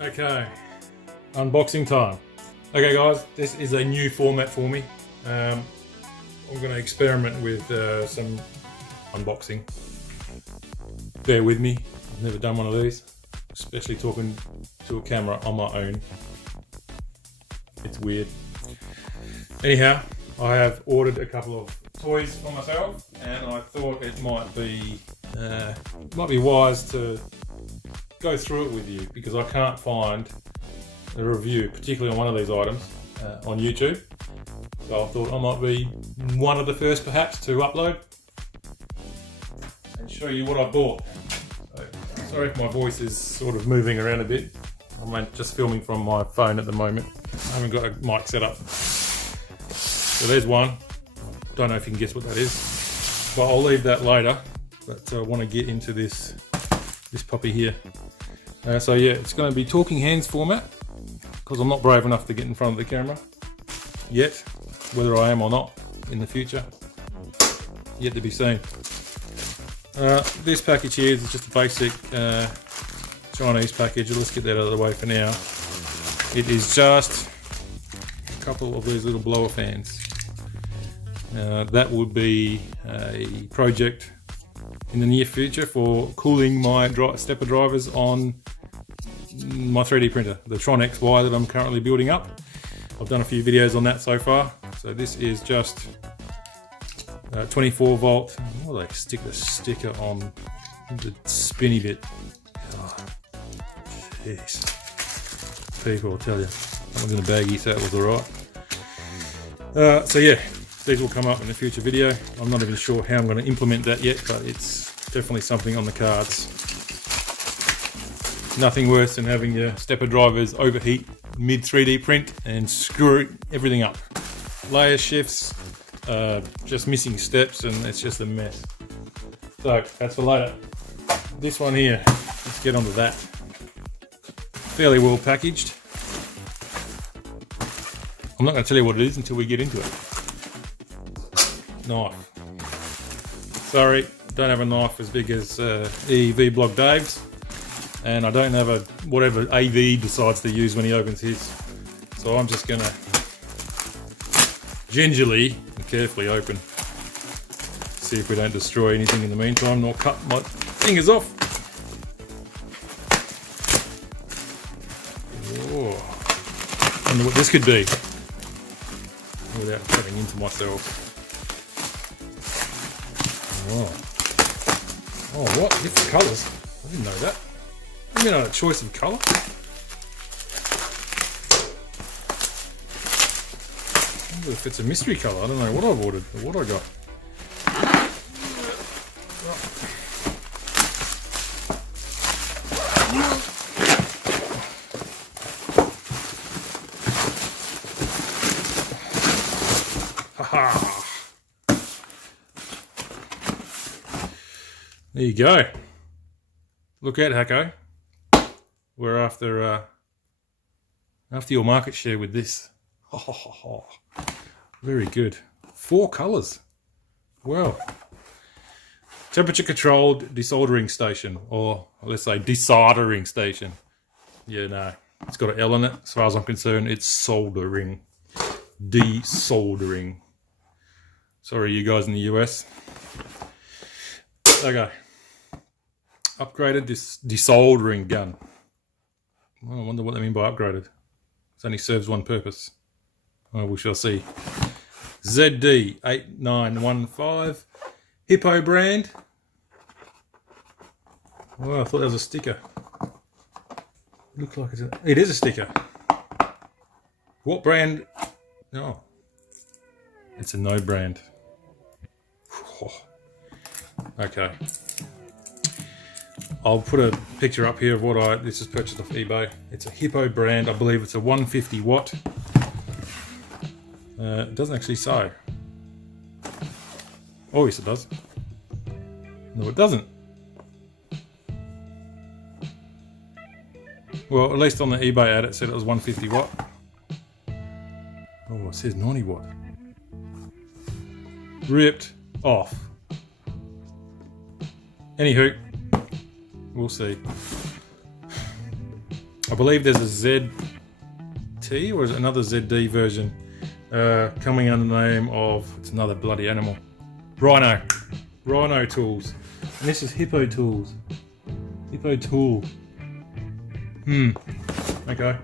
Okay, unboxing time. Okay guys, this is a new format for me. I'm going to experiment with some unboxing. Bear with me, I've never done one of these, especially talking to a camera on my own. It's weird. Anyhow, I have ordered a couple of toys for myself, and I thought it might be wise to go through it with you, because I can't find a review, particularly on one of these items, on YouTube. So I thought I might be one of the first perhaps to upload and show you what I bought. So, sorry if my voice is sort of moving around a bit. I'm just filming from my phone at the moment. I haven't got a mic set up. So there's one. Don't know if you can guess what that is, but I'll leave that later. But I want to get into this puppy here. So yeah, it's going to be talking hands format, because I'm not brave enough to get in front of the camera yet. Whether I am or not in the future, yet to be seen. This package here is just a basic Chinese package. Let's get that out of the way for now. It is just a couple of these little blower fans. That would be a project in the near future for cooling my stepper drivers on my 3D printer, the Tron XY that I'm currently building up. I've done a few videos on that so far. So this is just 24 volt. Oh, they stick the sticker on the spinny bit. Oh, jeez. People, I'll tell you. I was in a baggie, so it was alright. So yeah, these will come up in a future video. I'm not even sure how I'm going to implement that yet, but it's definitely something on the cards. Nothing worse than having your stepper drivers overheat mid 3D print and screw everything up. Layer shifts, just missing steps, and it's just a mess. So that's for later. This one here, let's get onto that. Fairly well packaged. I'm not going to tell you what it is until we get into it. Knife. Sorry, don't have a knife as big as EV Blog Dave's, and I don't have a whatever AV decides to use when he opens his. So I'm just going to gingerly and carefully open. See if we don't destroy anything in the meantime, nor cut my fingers off. Oh, I wonder what this could be without cutting into myself. Oh, what? Different colours. I didn't know that. You know, a choice of colour. I wonder if it's a mystery colour. I don't know what I've ordered or what I got. Haha. There you go. Look out, Hippo. We're after your market share with this. Oh, very good. 4 colours. Wow. Temperature controlled desoldering station, or let's say desoldering station. Yeah, no, it's got an L in it. As far as I'm concerned, it's soldering. Desoldering. Sorry, you guys in the US. Okay. Upgraded this desoldering gun. Well, I wonder what they mean by upgraded. It only serves one purpose. Well, we shall see. ZD-8915 Hippo brand. Well, I thought that was a sticker. Looks like it is a sticker. What brand? Oh, it's a no brand. Oh. Okay. I'll put a picture up here of what this is purchased off eBay. It's a Hippo brand. I believe it's a 150 watt. It doesn't actually say. Oh yes it does. No it doesn't. Well, at least on the eBay ad it said it was 150 watt. Oh, it says 90 watt. Ripped off. Anywho, we'll see. I believe there's a ZT or is it another ZD version coming under the name of, it's another bloody animal, Rhino tools. And this is Hippo tools. Hippo tool. Okay.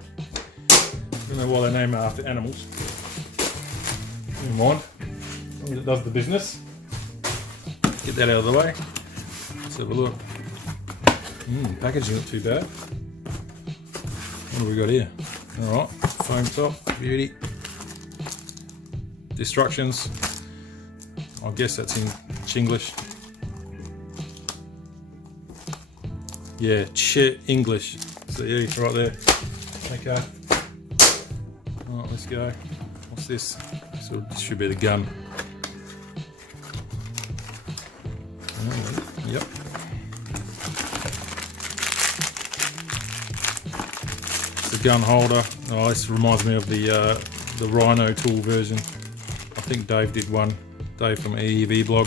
Don't know why they name it after animals. Never mind. As long as it does the business. Get that out of the way. Let's have a look. Packaging not too bad. What do we got here? Alright, foam top, beauty. Instructions. I guess that's in Chinglish. Yeah, English. So yeah, it's right there. Okay. Alright, let's go. What's this? So this should be the gun. Yep. It's the gun holder. Oh, this reminds me of the Rhino tool version. I think Dave did one. Dave from EEV blog.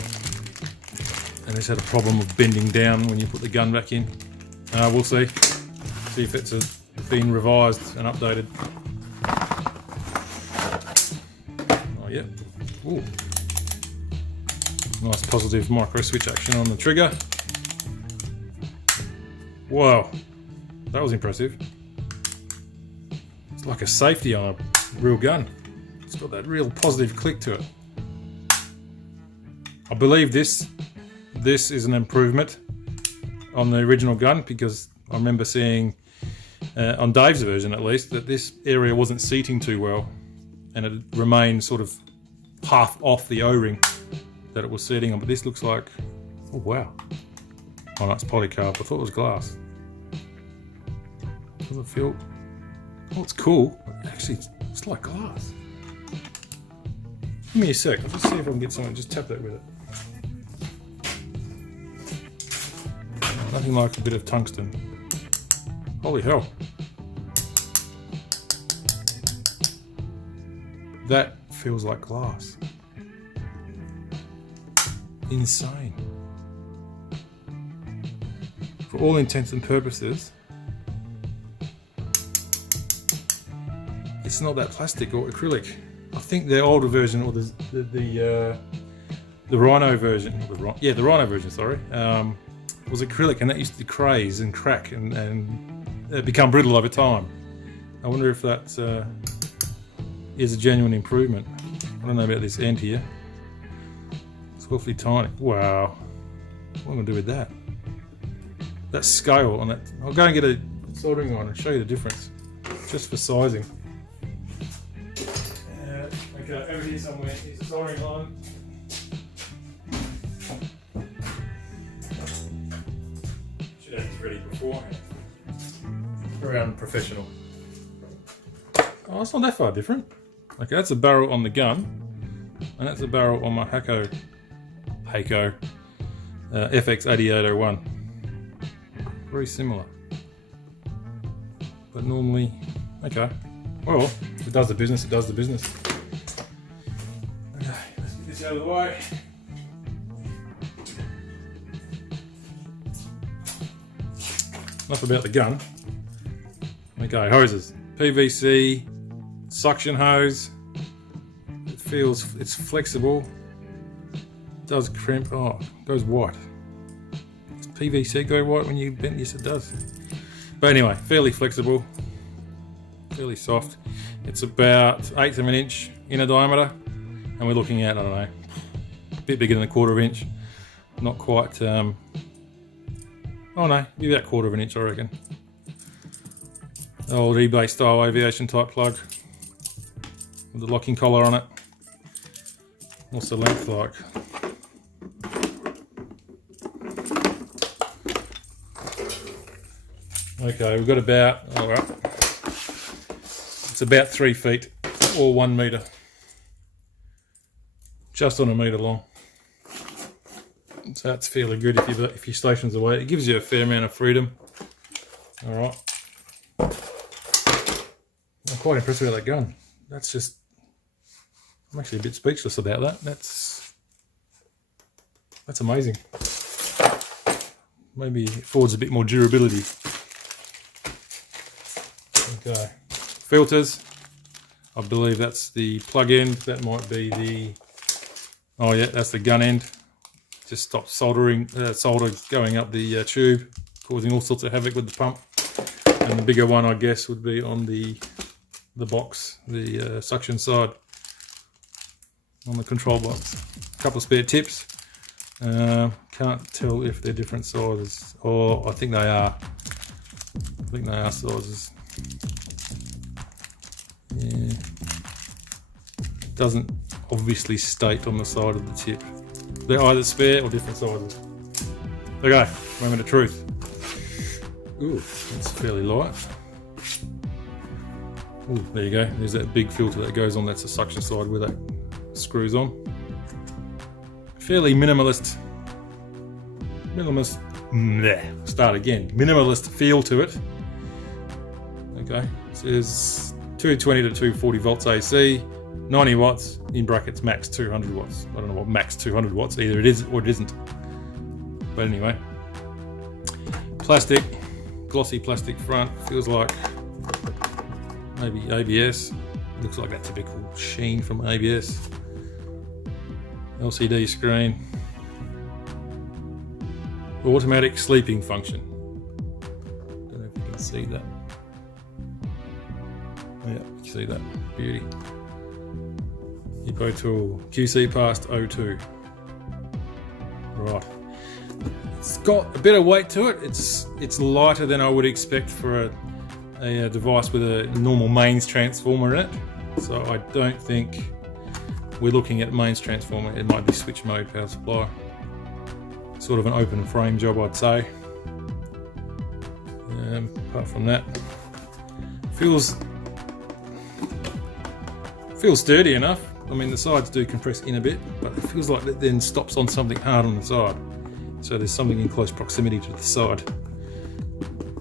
And this had a problem of bending down when you put the gun back in. We'll see. See if it's been revised and updated. Oh, yeah. Ooh. Nice positive micro switch action on the trigger. Wow. That was impressive. It's like a safety on a real gun. It's got that real positive click to it. I believe this is an improvement on the original gun, because I remember seeing on Dave's version at least that this area wasn't seating too well and it remained sort of half off the O-ring that it was seating on, but this looks like, oh wow, oh no, it's polycarb. I thought it was glass. Does it feel, oh it's cool, actually it's like glass. Give me a sec, I'll just see if I can get something, just tap that with it. Nothing like a bit of tungsten. Holy hell. That feels like glass. Insane. For all intents and purposes, it's not that plastic or acrylic. I think the older version, or the Rhino version, the Rhino version, sorry, was acrylic, and that used to craze and crack and become brittle over time. I wonder if that is a genuine improvement. I don't know about this end here. It's awfully tiny. Wow. What am I going to do with that? That scale on that. I'll go and get a soldering iron and show you the difference, just for sizing. Okay, over here somewhere is a soldering iron. Should have this ready beforehand. Around professional. Oh, it's not that far different. Okay, that's a barrel on the gun, and that's a barrel on my Hippo FX-8801. Very similar, but normally, okay. Well, if it does the business, it does the business. Okay, let's get this out of the way. Enough about the gun. Okay, hoses. PVC suction hose. It feels, it's flexible. It does crimp. Oh, it goes white. Does PVC go white when you bend? Yes, it does. But anyway, fairly flexible, fairly soft. It's about 1/8 of an inch inner diameter, and we're looking at, I don't know, a bit bigger than a 1/4 inch. Not quite. Oh no, maybe about 1/4 of an inch, I reckon. Old eBay style aviation type plug with the locking collar on it. What's the length like? Okay, we've got about, alright, it's about 3 feet or 1 metre. Just on a metre long. So that's fairly good if your station's away. It gives you a fair amount of freedom. Alright. I'm quite impressed with that gun. That's just, I'm actually a bit speechless about that. That's amazing. maybe affords a bit more durability. Okay, filters. I believe that's the plug end. That might be the, oh yeah, that's the gun end. Just stops solder going up the tube, causing all sorts of havoc with the pump. And the bigger one, I guess, would be on the box, the suction side, on the control box. A couple of spare tips. Can't tell if they're different sizes. Oh, I think they are. I think they are sizes. Yeah. Doesn't obviously state on the side of the tip. They're either spare or different sizes. Okay, moment of truth. Ooh, that's fairly light. Ooh, there you go. There's that big filter that goes on. That's the suction side where that screws on. Fairly minimalist. Start again. Minimalist feel to it. Okay, it says 220 to 240 volts AC, 90 watts, in brackets max 200 watts. I don't know what max 200 watts, either it is or it isn't. But anyway, plastic, glossy plastic front, feels like maybe ABS. Looks like that typical sheen from ABS. LCD screen. Automatic sleeping function. Don't know if you can see that. Yeah, you can see that. Beauty. Hippo tool. QC past 02. Right. It's got a bit of weight to it. It's lighter than I would expect for a device with a normal mains transformer in it. So I don't think we're looking at mains transformer. It might be switch mode power supply. Sort of an open frame job, I'd say. Apart from that, feels sturdy enough. I mean, the sides do compress in a bit, but it feels like it then stops on something hard on the side. So there's something in close proximity to the side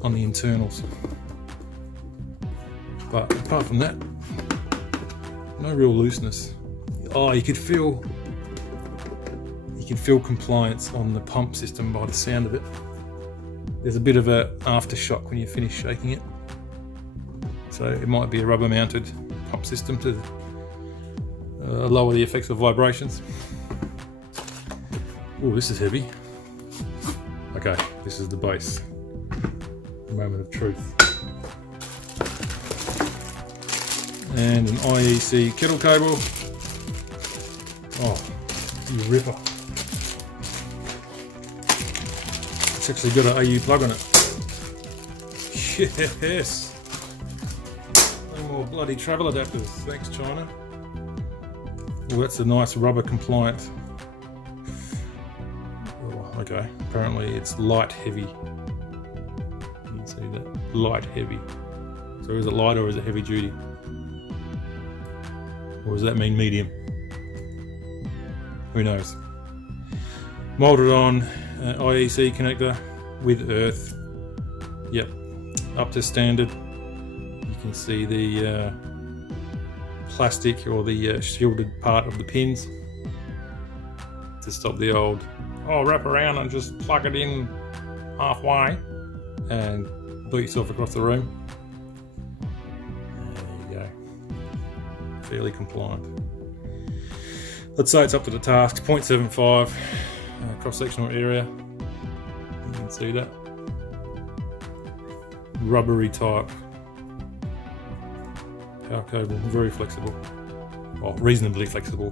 on the internals. But apart from that, no real looseness. Oh, you could feel compliance on the pump system by the sound of it. There's a bit of an aftershock when you finish shaking it. So it might be a rubber mounted pump system to lower the effects of vibrations. Oh, this is heavy. Okay, this is the base. Moment of truth. And an IEC kettle cable. Oh, you ripper. It's actually got an AU plug on it. Yes! No more bloody travel adapters. Thanks, China. Well, that's a nice rubber compliant. Oh, okay, apparently it's light heavy. You can see that. Light heavy. So is it light or is it heavy duty? Or does that mean medium? Who knows? Molded on IEC connector with earth. Yep, up to standard. You can see the plastic or the shielded part of the pins to stop the old, oh, wrap around and just plug it in halfway and boot yourself across the room. There you go. Fairly compliant. Let's say it's up to the task. 0.75 cross-sectional area. You can see that. Rubbery type power cable, very flexible. Well, reasonably flexible.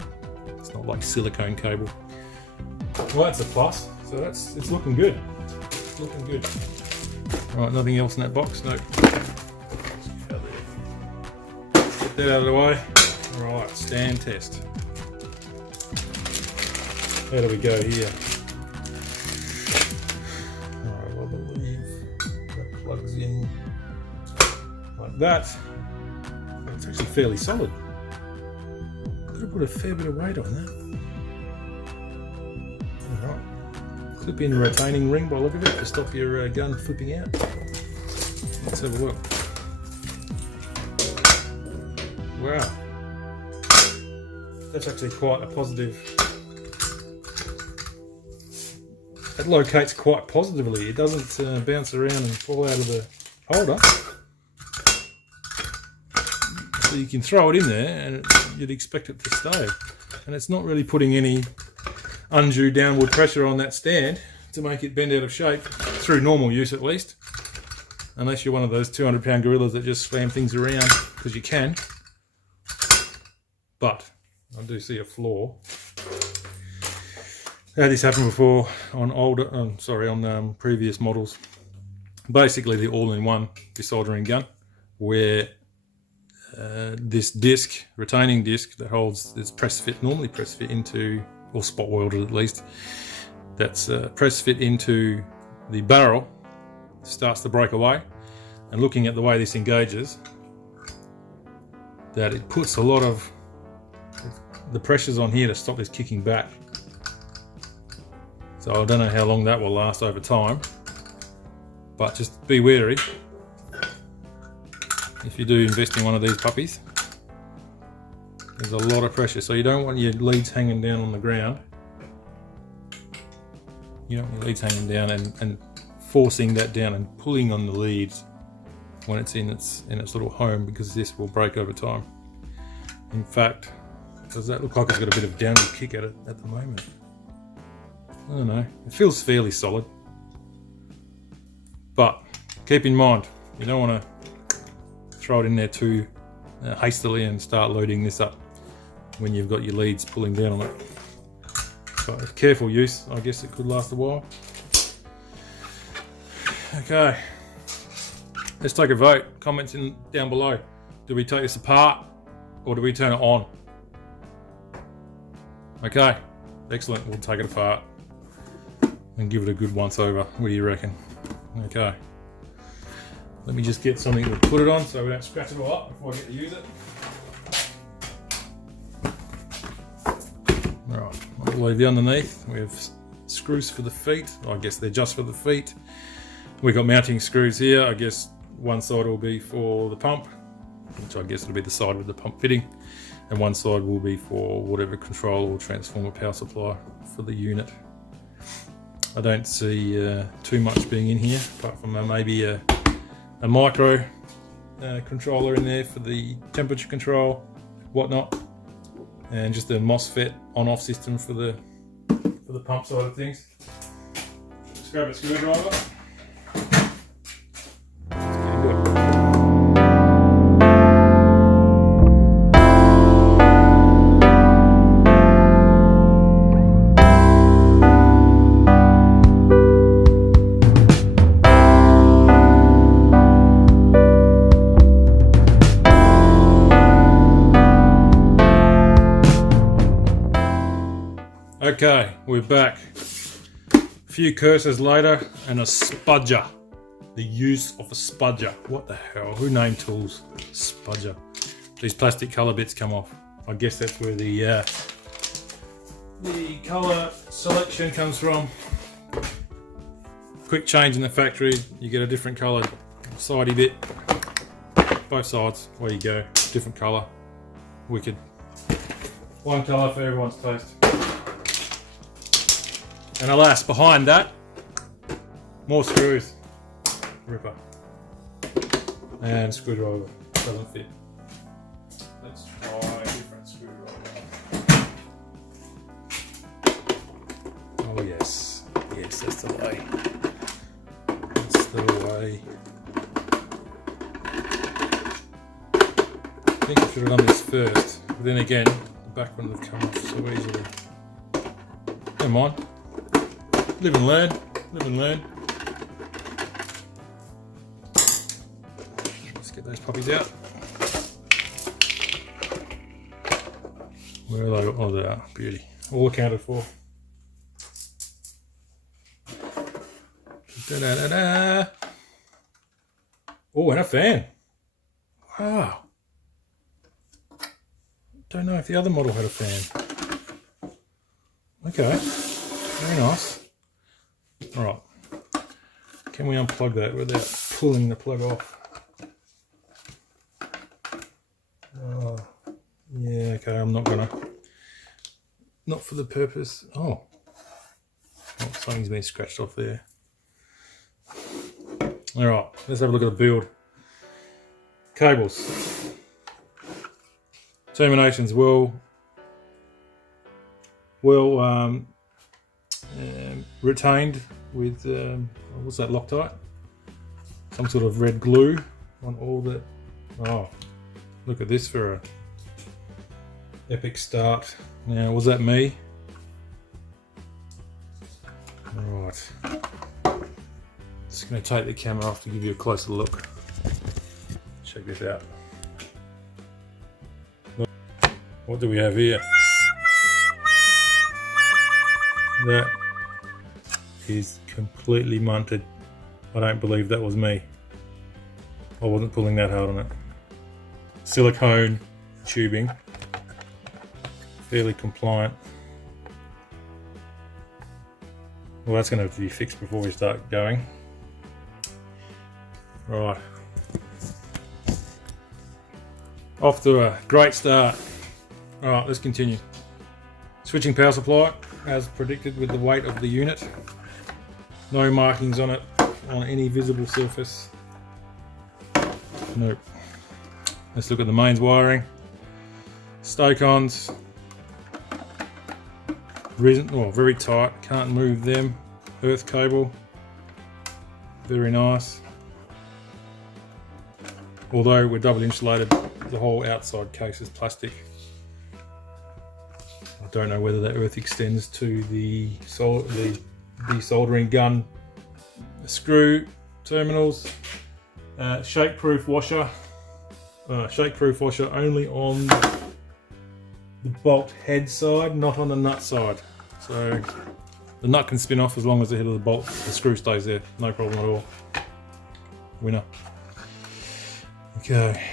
It's not like silicone cable. Well, that's a plus. So it's looking good. It's looking good. Right, nothing else in that box. Nope. Get that out of the way. Right, stand test. How do we go here? Alright, I believe that plugs in like that. It's actually fairly solid. Could have put a fair bit of weight on that. Alright. Clip in a retaining ring by the look of it to stop your gun flipping out. Let's have a look. Wow. That's actually quite a positive it locates quite positively. It doesn't bounce around and fall out of the holder. So you can throw it in there and you'd expect it to stay. And it's not really putting any undue downward pressure on that stand to make it bend out of shape, through normal use at least. Unless you're one of those 200-pound gorillas that just slam things around, because you can. But I do see a flaw. Had this happen before on previous models. Basically the all-in-one desoldering gun, where this disc, retaining disc that holds this press fit, normally press fit into, or spot welded at least, that's press fit into the barrel, starts to break away. And looking at the way this engages, that it puts a lot of the pressures on here to stop this kicking back. So I don't know how long that will last over time, but just be wary if you do invest in one of these puppies. There's a lot of pressure, so you don't want your leads hanging down on the ground. You don't want your leads hanging down and forcing that down and pulling on the leads when it's in its little home, because this will break over time. In fact, does that look like it's got a bit of downward kick at it at the moment? I don't know. It feels fairly solid. But keep in mind, you don't want to throw it in there too hastily and start loading this up when you've got your leads pulling down on it. But with careful use, I guess it could last a while. Okay, let's take a vote. Comments in down below. Do we take this apart or do we turn it on? Okay, excellent. We'll take it apart and give it a good once over. What do you reckon? Okay, let me just get something to put it on so we don't scratch it all up before I get to use it. Alright, I'll leave the underneath. We have screws for the feet. I guess they're just for the feet. We've got mounting screws here. I guess one side will be for the pump, which I guess will be the side with the pump fitting, and one side will be for whatever control or transformer power supply for the unit. I don't see too much being in here, apart from maybe a micro controller in there for the temperature control, whatnot, and just a MOSFET on-off system for the pump side of things. Let's grab a screwdriver. Okay, we're back. A few curses later, and a spudger. The use of a spudger. What the hell? Who named tools? Spudger. These plastic colour bits come off. I guess that's where the colour selection comes from. Quick change in the factory, you get a different coloured sidey bit. Both sides, away you go. Different colour. Wicked. One colour for everyone's taste. And alas, behind that, more screws. Ripper. And screwdriver. Doesn't fit. Let's try a different screwdriver. Oh yes. Yes, that's the way. That's the way. I think I should have done this first. But then again, the back one would come off so easily. Never mind. Live and learn. Live and learn. Let's get those puppies out. Where are they? Oh, they are. Beauty. All accounted for. Da-da-da-da. Oh, and a fan. Wow. Don't know if the other model had a fan. Okay. Very nice. Alright, can we unplug that without pulling the plug off? Yeah, okay, I'm not gonna. Not for the purpose. Oh. Oops. Something's been scratched off there. Alright, let's have a look at the build. Cables. Terminations retained with, what's that, Loctite? Some sort of red glue on all that. Oh, look at this for a epic start. Now, was that me? Alright. Just going to take the camera off to give you a closer look. Check this out. Look, what do we have here? That is completely munted. I don't believe that was me. I wasn't pulling that hard on it. Silicone tubing. Fairly compliant. Well, that's going to have to be fixed before we start going. Right. Off to a great start. Alright, let's continue. Switching power supply, as predicted with the weight of the unit. No markings on it, on any visible surface. Nope. Let's look at the mains wiring. Stoke-ons. Very tight, can't move them. Earth cable. Very nice. Although we're double insulated, the whole outside case is plastic. I don't know whether that earth extends to the desoldering gun screw terminals. Shake-proof washer. Shake-proof washer only on the bolt head side, not on the nut side. So the nut can spin off as long as the head of the bolt, the screw stays there. No problem at all. Winner. Okay.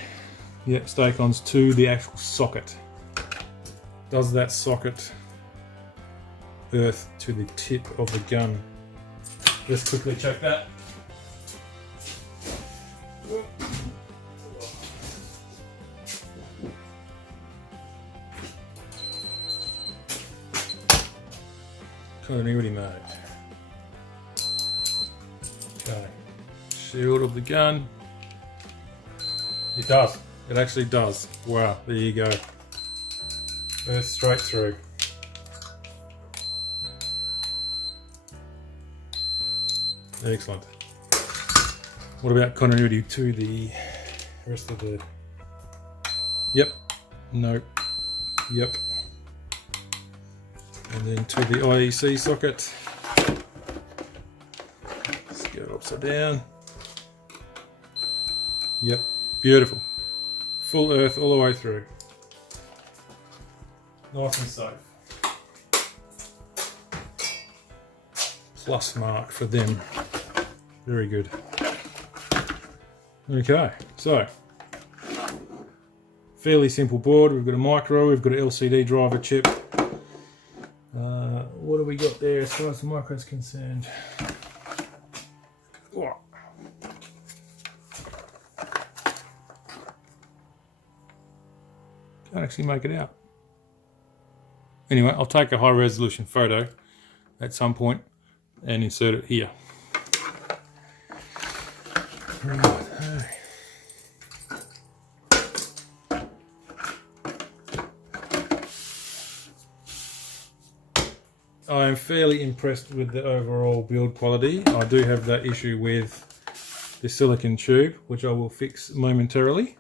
Yep, stoke-ons to the actual socket. Does that socket earth to the tip of the gun? Let's quickly check that. Continuity mode. Okay. Shield of the gun. It does. It actually does. Wow, there you go. Earth straight through. Excellent. What about continuity to the rest of the... Yep. Nope. Yep. And then to the IEC socket. Let's go upside down. Yep. Beautiful. Full earth all the way through. Nice and safe. Plus mark for them. Very good. Okay, so fairly simple board. We've got a micro, we've got an LCD driver chip. What do we got there as far as the micro is concerned? Oh. Can't actually make it out. Anyway, I'll take a high resolution photo at some point and insert it here. Right, hey. I am fairly impressed with the overall build quality. I do have that issue with the silicon tube, which I will fix momentarily.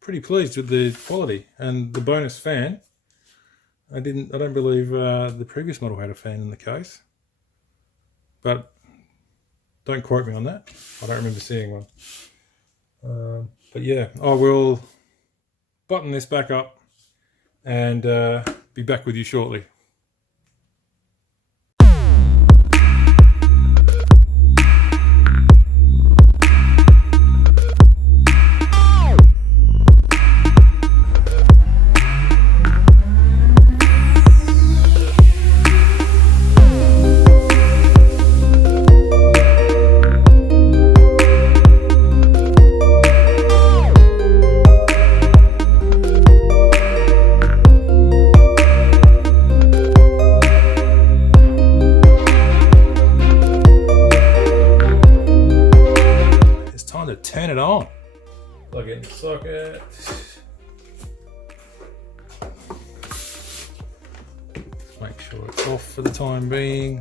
Pretty pleased with the quality and the bonus fan. I don't believe the previous model had a fan in the case, but don't quote me on that. I don't remember seeing one. But yeah, I will button this back up and be back with you shortly. it on. Plug it in the socket. Make sure it's off for the time being.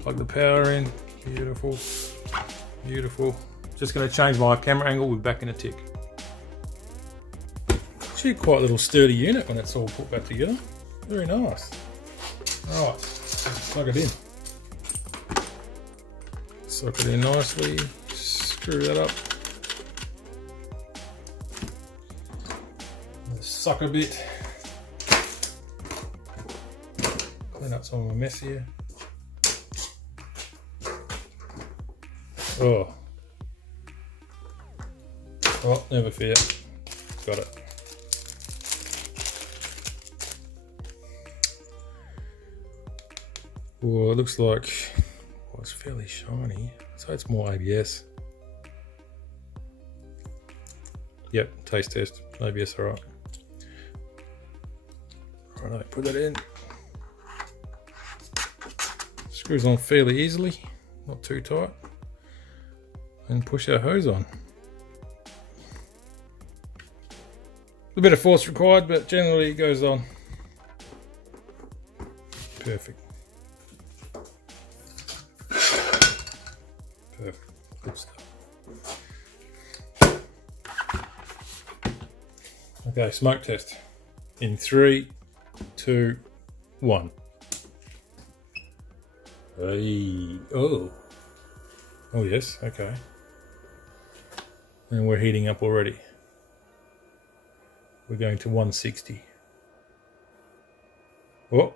Plug the power in. Beautiful. Beautiful. Just going to change my camera angle. We're back in a tick. Actually quite a little sturdy unit when it's all put back together. Very nice. Alright, plug it in. Suck it in nicely. Screw that up. Suck a bit. Clean up some of my mess here. Oh. Oh, never fear. Got it. Oh, it looks like it's fairly shiny, so it's more ABS. Yep, taste test, ABS, alright. Alright, put that in. Screws on fairly easily, not too tight. And push our hose on. A bit of force required, but generally it goes on. Perfect. Perfect. Good stuff. Okay, smoke test. In 3, 2, 1. Hey. Oh. Oh yes, okay. And we're heating up already. We're going to 160. Oh.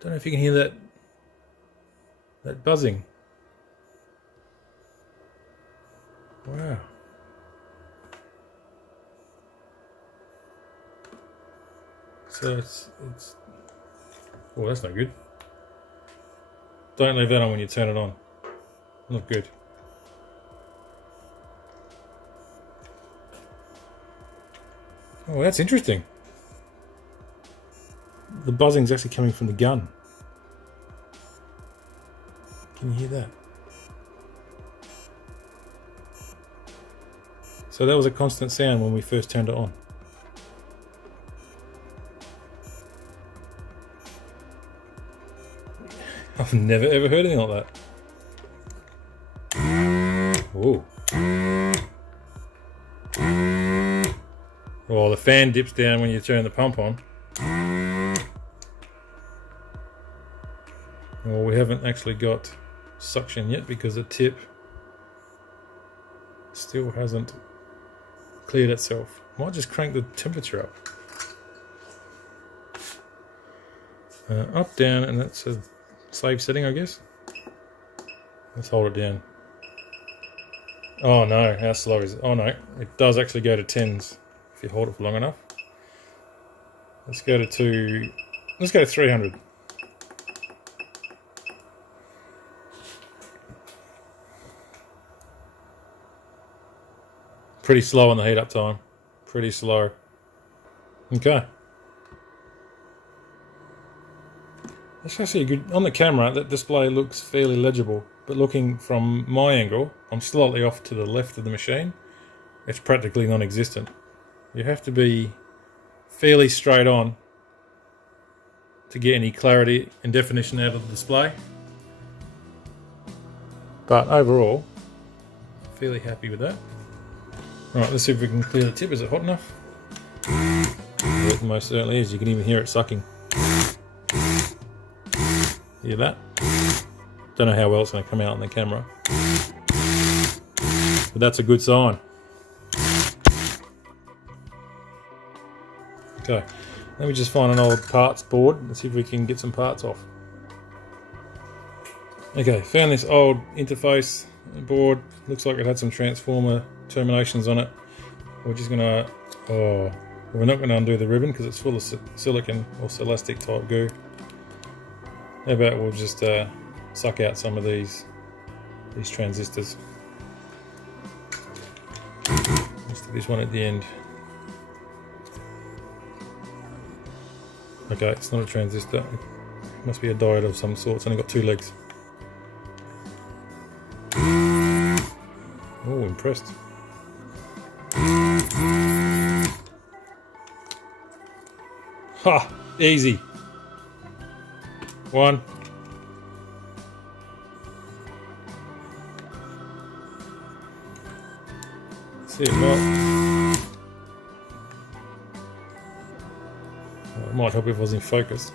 Don't know if you can hear that buzzing. Wow. So it's oh, that's not good. Don't leave that on when you turn it on. Not good. Oh, that's interesting. The buzzing's actually coming from the gun. Can you hear that? So that was a constant sound when we first turned it on. I've never ever heard anything like that. Whoa. Well, the fan dips down when you turn the pump on. Well, we haven't actually got suction yet because the tip still hasn't cleared itself. Might just crank the temperature up. Up, down, and that's a safe setting, I guess. Let's hold it down. Oh no, how slow is it? Oh no, it does actually go to 10s if you hold it for long enough. Let's go to 300. Pretty slow on the heat up time. Pretty slow. Okay. That's actually good. On the camera, that display looks fairly legible, but looking from my angle, I'm slightly off to the left of the machine. It's practically non-existent. You have to be fairly straight on to get any clarity and definition out of the display. But overall, fairly happy with that. Right, let's see if we can clear the tip. Is it hot enough? It most certainly is. You can even hear it sucking. Hear that? Don't know how well it's going to come out on the camera. But that's a good sign. Okay, let me just find an old parts board and see if we can get some parts off. Okay, found this old interface board. Looks like it had some transformer terminations on it. We're just gonna, we're not gonna undo the ribbon because it's full of silicon or celastic type goo. How about we'll just suck out some of these transistors. Let's do this one at the end. Okay, it's not a transistor. It must be a diode of some sort. It's only got 2 legs. impressed. Ha! Easy. One. See it melt. Well, it might help if I was in focus.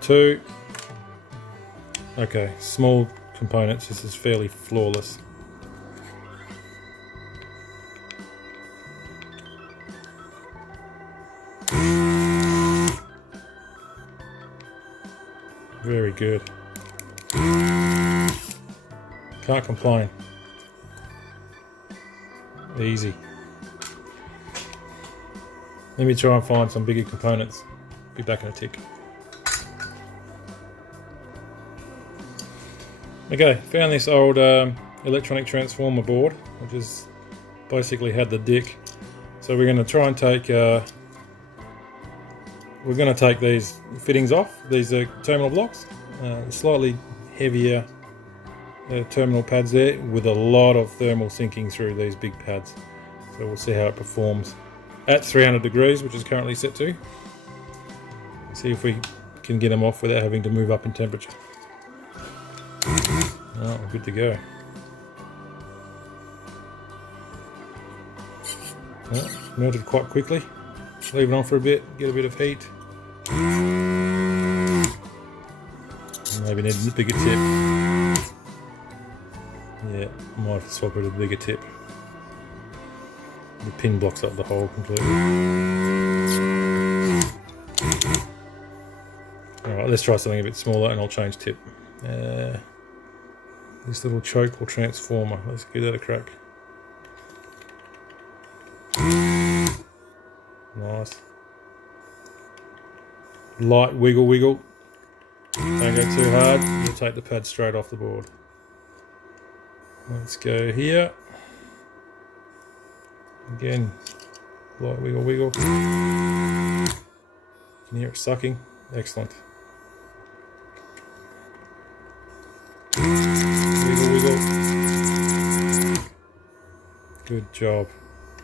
Two. Okay, small components. This is fairly flawless. Very good. Can't complain. Easy. Let me try and find some bigger components. Be back in a tick. Okay, found this old electronic transformer board, which is basically had the dick. So we're going to try and take these fittings off. These are terminal blocks, slightly heavier terminal pads there, with a lot of thermal sinking through these big pads. So we'll see how it performs at 300 degrees, which is currently set to. See if we can get them off without having to move up in temperature. Oh, we're good to go. Oh, melted quite quickly. Leave it on for a bit, get a bit of heat. Maybe need a bigger tip. Yeah, might have to swap it with a bigger tip. The pin blocks up the hole completely. Alright, let's try something a bit smaller and I'll change tip. This little choke or transformer, let's give that a crack. Nice. Light wiggle wiggle. Don't go too hard, you'll take the pad straight off the board. Let's go here. Again, light wiggle wiggle. You can hear it sucking. Excellent. Wiggle wiggle. Good job.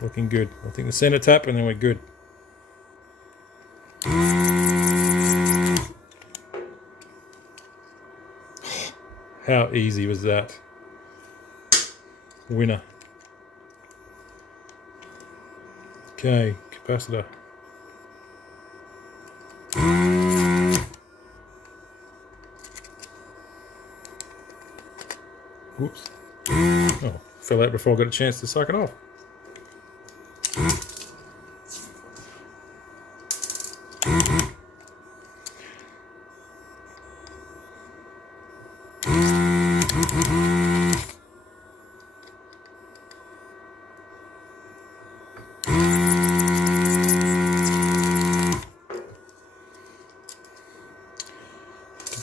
Looking good. I think the center tap and then we're good. How easy was that? Winner. Okay, capacitor. Whoops. Oh, fell out before I got a chance to suck it off.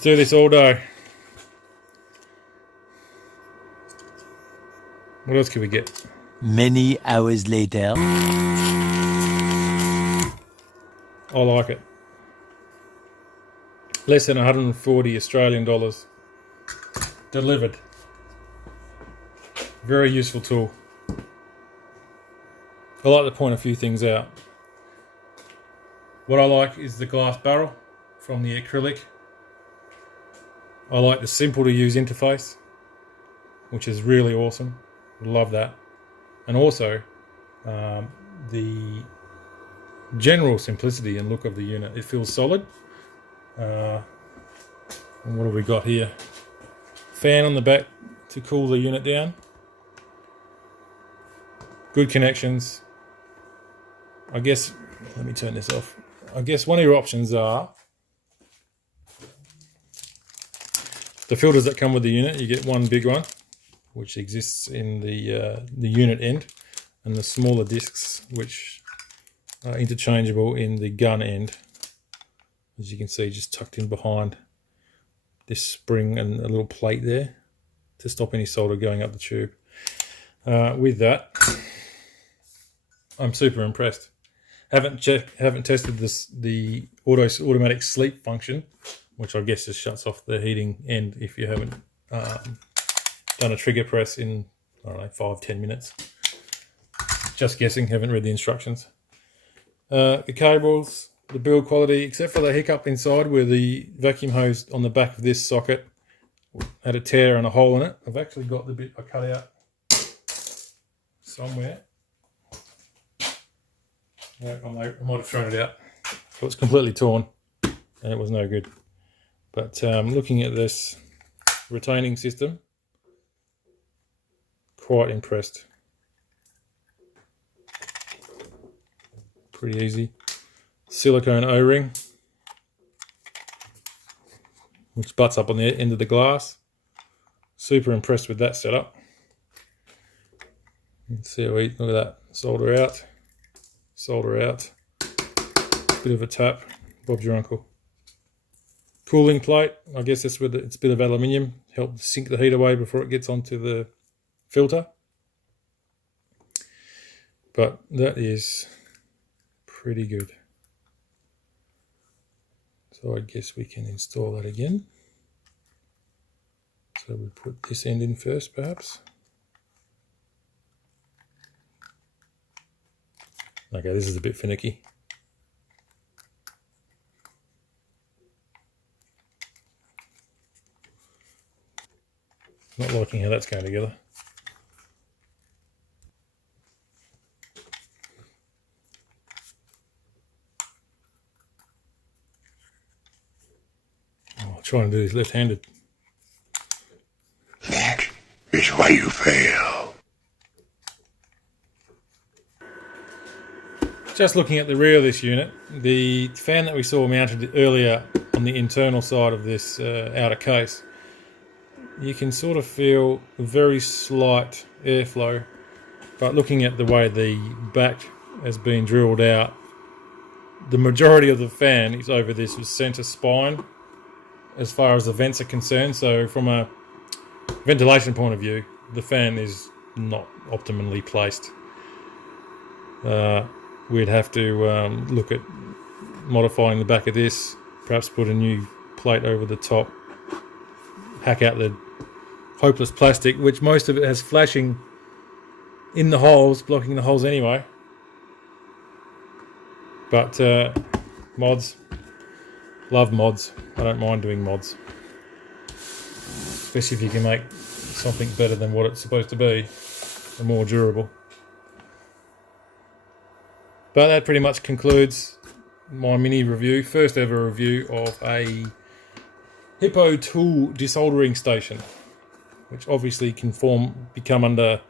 Do this all day. What else can we get? Many hours later. I like it. Less than 140 Australian dollars. Delivered. Very useful tool. I like to point a few things out. What I like is the glass barrel from the acrylic. I like the simple to use interface, which is really awesome. Love that. And also the general simplicity and look of the unit. It feels solid. And what have we got here? Fan on the back to cool the unit down. Good connections. I guess, let me turn this off. I guess one of your options are the filters that come with the unit. You get one big one, which exists in the unit end, and the smaller discs, which are interchangeable in the gun end. As you can see, just tucked in behind this spring and a little plate there to stop any solder going up the tube. With that, I'm super impressed. Haven't tested the automatic sleep function, which I guess just shuts off the heating end if you haven't done a trigger press in, I don't know, 5-10 minutes. Just guessing, haven't read the instructions. The cables, the build quality, except for the hiccup inside where the vacuum hose on the back of this socket had a tear and a hole in it. I've actually got the bit I cut out somewhere. Yeah, I might have thrown it out. So it's completely torn and it was no good. But looking at this retaining system, quite impressed. Pretty easy. Silicone O-ring, which butts up on the end of the glass. Super impressed with that setup. Let's see how we look at that. Solder out, bit of a tap. Bob's your uncle. Cooling plate. I guess that's with it's a bit of aluminium. Help sink the heat away before it gets onto the filter. But that is pretty good. So I guess we can install that again. So we put this end in first, perhaps. Okay, this is a bit finicky. Not liking how that's going together. I'll try and do this left-handed. That is why you fail. Just looking at the rear of this unit, the fan that we saw mounted earlier on the internal side of this outer case, you can sort of feel a very slight airflow, but looking at the way the back has been drilled out, the majority of the fan is over this centre spine as far as the vents are concerned. So from a ventilation point of view, the fan is not optimally placed. We'd have to look at modifying the back of this, perhaps put a new plate over the top, hack out the hopeless plastic, which most of it has flashing in the holes, blocking the holes anyway. But mods, love mods. I don't mind doing mods, especially if you can make something better than what it's supposed to be and more durable. But that pretty much concludes my mini review, first ever review of a Hippo tool desoldering station, which obviously can become under,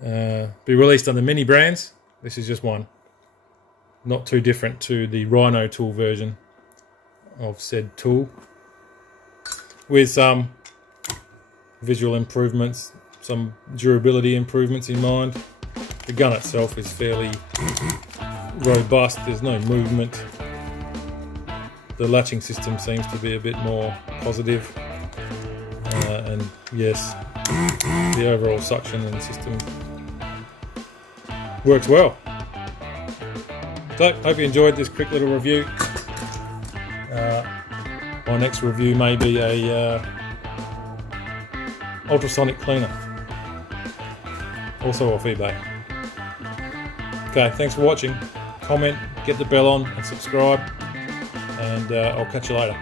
be released under many brands. This is just one. Not too different to the Rhino tool version of said tool, with some visual improvements, some durability improvements in mind. The gun itself is fairly robust, there's no movement. The latching system seems to be a bit more positive, and yes, the overall suction in the system works well. So, hope you enjoyed this quick little review. My next review may be a ultrasonic cleaner, also off eBay. Okay, thanks for watching. Comment, get the bell on and subscribe, and I'll catch you later.